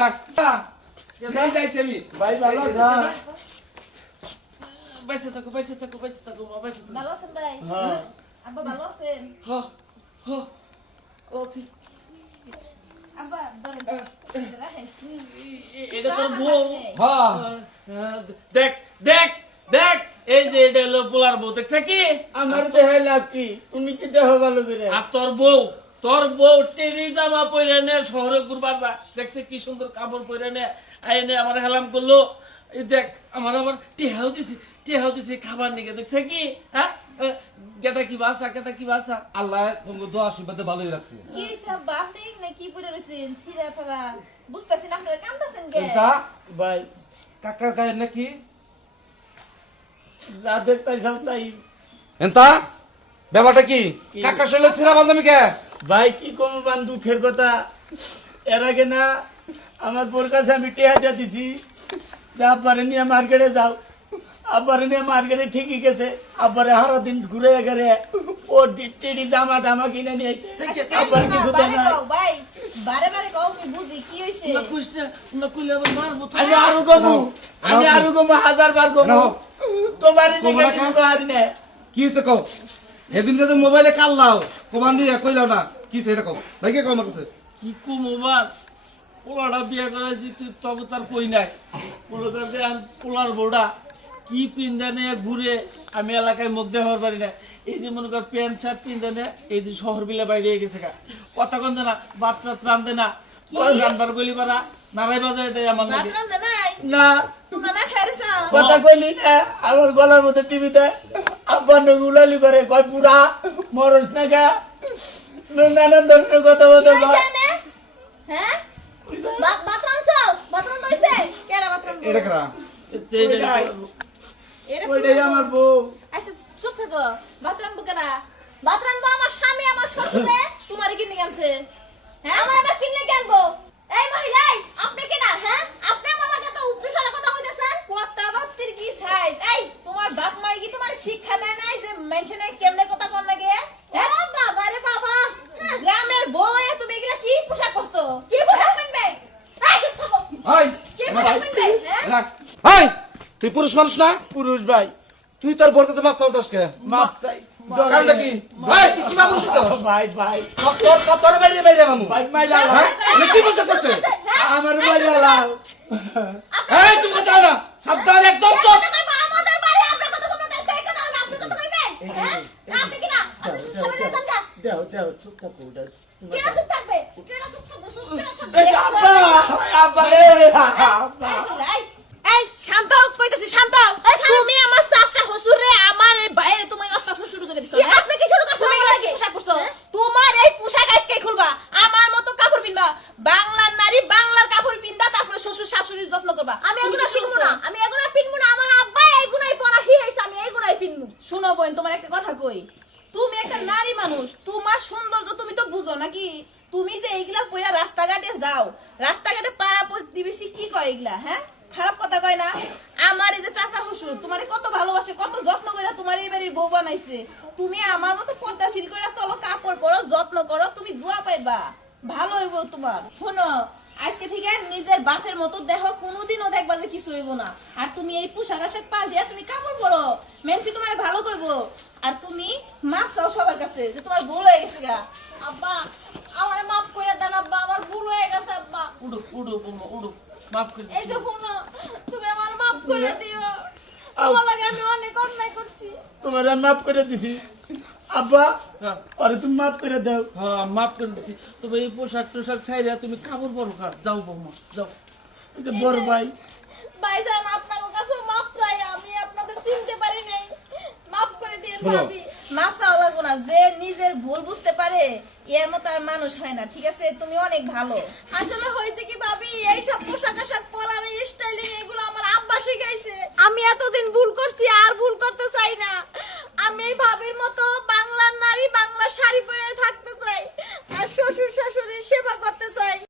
রাখ কেন যাইছি আমি ভাই ভালো আছো? বেঁচে থাকো বেঁচে থাকো বেঁচে থাকো মা বেঁচে থাকো ভালো আছেন ভাই? হ্যাঁ। আব্বা ভালো আছেন? হ হ আছি আব্বা ধরেন রাখেন। এটা তোর বউ হ্যাঁ দেখ দেখ দেখ এই যে এটা হলো পোলার বউ দেখছে কি আমার দেহে লাভ কি? তুমি কি দেহ ভালো করে? আর তোর বউ টেরি জামা পরে নে শহরে ঘুরবার যা দেখছে কি সুন্দর কাপড় পরে নে আইনে আমার হেলাম করলো এই দেখ আমার আবার টেহাও দিছে খাবার নিকে দেখছে কি হ্যাঁ গেটা কি বাসা আল্লাহ তোমাকে দোয়া আশীর্বাদে ভালোই রাখছে কি হইছে আব্বা? আপনি না কি পড়ে রইছেন? ছিঁড়া ফাড়া। বুঝতাছি না আপনারা কান্দাছেন কে? এন্তা ভাই কাকার গায়ের নাকি যা দেখতাইছাও তাই। এন্তা ব্যাপারটা কি কি? কাকার শরীরে ছিড়া বাঁধামি কে ভাই কি কম বান দুঃখের কথা, এর আগে না আমার বোর কাছে আমি টেহা দিয়ে দিছি যে আব্বারে নিয়ে মার্কেটে যাও। আব্বারে নিয়ে মার্কেটে ঠিকই গেছে, আব্বারে হারা দিন ঘুরে গেলে ও টেডি জামা টামা কিনে নিয়েছে। আব্বার কিছু দেয় না। ভাই বারে বারে কও আমি বুঝি কি হইছে? না কইলে আবার মারবো তো আমি আরো কমু 1000 বার কমু তোমার নিকে কিছু করি না। কি হয়েছে কও সেদিনকে যে মোবাইলে কাল্লাও কমান দিয়ে কইলাও না কি হয়েছে এটা কও ভাই কে কও আমার কাছে কি কমোবার পোলাটা বিয়ে করাইছি তুই তবে তার কই নাই পোলার বউটা কি পিন্দা নিয়ে ঘুরে আমি এলাকায় মুখ দেওয়ার পারি না এই যে মনে কর প্যান্ট শার্ট পিন্দা নিয়ে এই যে শহর বিলে বাইরে গেছে গা কথা কন না বাচ্চা রান্ধে না রান্নার গলি পারা নারাই বাজায় দেয় আমার নাকি রাত রান্দা নাই? না তোমরা না খাইছো? কথা কইলি না, আমার গলার মধ্যে টিভিতে আব্বার নগে উলালি করে কয় পুরা মরস না গা নানান ধরনের কথা বলতে হ্যাঁ? বাত রান্দছো হইছে? কেডা বাত রান্দো? এটা করা এটা ওইটাই আমার বউ। আচ্ছা চুপ থাকো। বাত রান্দবো কেডা? বাত রান্দবো আমার স্বামী আমার শ্বশুরে। তোমারে কিনে গেছে? হ্যাঁ আমার আবার কিনে গেলবো? এই মহিলা আপনি কেডা? হ্যাঁ আপনি আমার লাগে তো উচ্চ স্বরে কথা কইতেছেন। কথা বাচ্চির কি সাইজ? এই তোমার বাপ মাই কি তোমার শিক্ষা দেয় নাই যে মেনশনে কেমনে কথা কম লাগে? ও বাবা রে বাবা, গ্রামের বউ হয়ে তুমি এগুলা কি পোশাক পরছো? কি পোশাক পরবে? এই চুপ থাকো। হাই কি পোশাক পরবে? হ্যাঁ রাখ হাই তুই পুরুষ মানুষ না পুরুষ ভাই তুই তোর বোর কাছে মাপ চাও দাসকে মাপ চাই। কারণটা কি ভাই তুই কি মাপ করছিস ভাই ভাই তোর বাইরে বাইরে মামু ভাই মাইলা হ্যাঁ এ কি পোশাক করছে আমার মাইলা লাল। এই তুমি কথা না সাবধান একদম তো আমাদের বাড়ি আপনার কথা তোমরা দেখতে কেন আপনি কথা কইবেন? হ্যাঁ আপনি কি না আপনি সামনে যান যা। দেও চুপ থাকো ওটা। কেডা চুপ থাকবে? কেডা চুপ থাকবে? কেডা চুপ এই থাকবে? আব্বা রে আব্বা। এই শান্ত হও, কইতাছি শান্ত হও। তুমি আমার চাচা শ্বশুরে আমার এই বাইরে তুমি অত্যাচার শুরু করে দিছো। আপনি কি শুরু করছেন? তুমি এগুলা কি পোশাক পরছো? তোমার এই পোশাক আজকে খুলবা, আমার মতো কাপড় পিনবা। বাংলার নারী বাংলার কাপড় পিনবা, তারপরে শ্বশুর শাশুড়ির যত্ন করবা। আমি এগুলা পিনবো না, আমি এগুলা পিনবো না। আমার আব্বা এইগুলাই পরা হিয়াইছে, আমি এইগুলাই পিনবো। শুনো বোন, তোমার একটা কথা কই। তুমি একটা নারী মানুষ, তোমার সৌন্দর্য তুমি তো বুঝো নাকি? তুমি যে এইগুলা পইরা রাস্তাঘাটে যাও, রাস্তাঘাটে পাড়া প্রতিবেশী কি কয় এগুলা? হ্যাঁ খারাপ কথা কয় না? আমার এই যে চাচা শ্বশুর তোমারে কত ভালোবাসে, কত যত্ন করে তোমার এই বাড়ির বউ বানাইছে। তুমি আমার মতো পর্দাশীল করে চলো, কাপড় পরো, যত্ন করো, তুমি দোয়া পাইবা, ভালো হইব তোমার। শোনো আজকে থেকে নিজের বাপের মতো দেহ, কোনোদিনও দেখবা যে কিছু হইব না। আর তুমি এই পোশাক আশাক পা দিয়া তুমি কাপড় পরো, মেনসি তোমার ভালো কইবো। আর তুমি মাপ চাও সবার কাছে যে তোমার ভুল হয়ে গেছে গা। আব্বা আমারে মাফ করে দেন আব্বা, আমার ভুল হয়ে গেছে আব্বা। উড়ো বৌমা উড়ো মাফ করে এই যে শুনো, তুমি আমার মাফ করে দিও। তোমার লাগে আমি অনেক অন্যায় করছি। তোমার মাফ করে দিছি আব্বা, হ্যাঁ আরে তুমি মাফ করে দাও। হ্যাঁ মাফ করে দিছি তবে এই পোশাক টোশাক ছাইরা তুমি কাপড় পরো খা যাও বৌমা যাও এই যে বড় ভাই ভাইজান আপনার কাছে মাফ চাই, আমি আপনাদের চিনতে পারি নাই, মাফ করে দিন শোনো। ভাবি। মাপ চাওয়া লাগবো না, যে নিজের ভুল বুঝতে পারে এর মতো আর মানুষ হয় না। ঠিক আছে তুমি অনেক ভালো। আসলে হয়েছে কি ভাবি, এই সব পোশাক আশাক পরার এই স্টাইলিং এগুলো আমার আব্বা শিখাইছে। আমি এতদিন ভুল করছি, আর ভুল করতে চাই না। আমি এই ভাবির মতো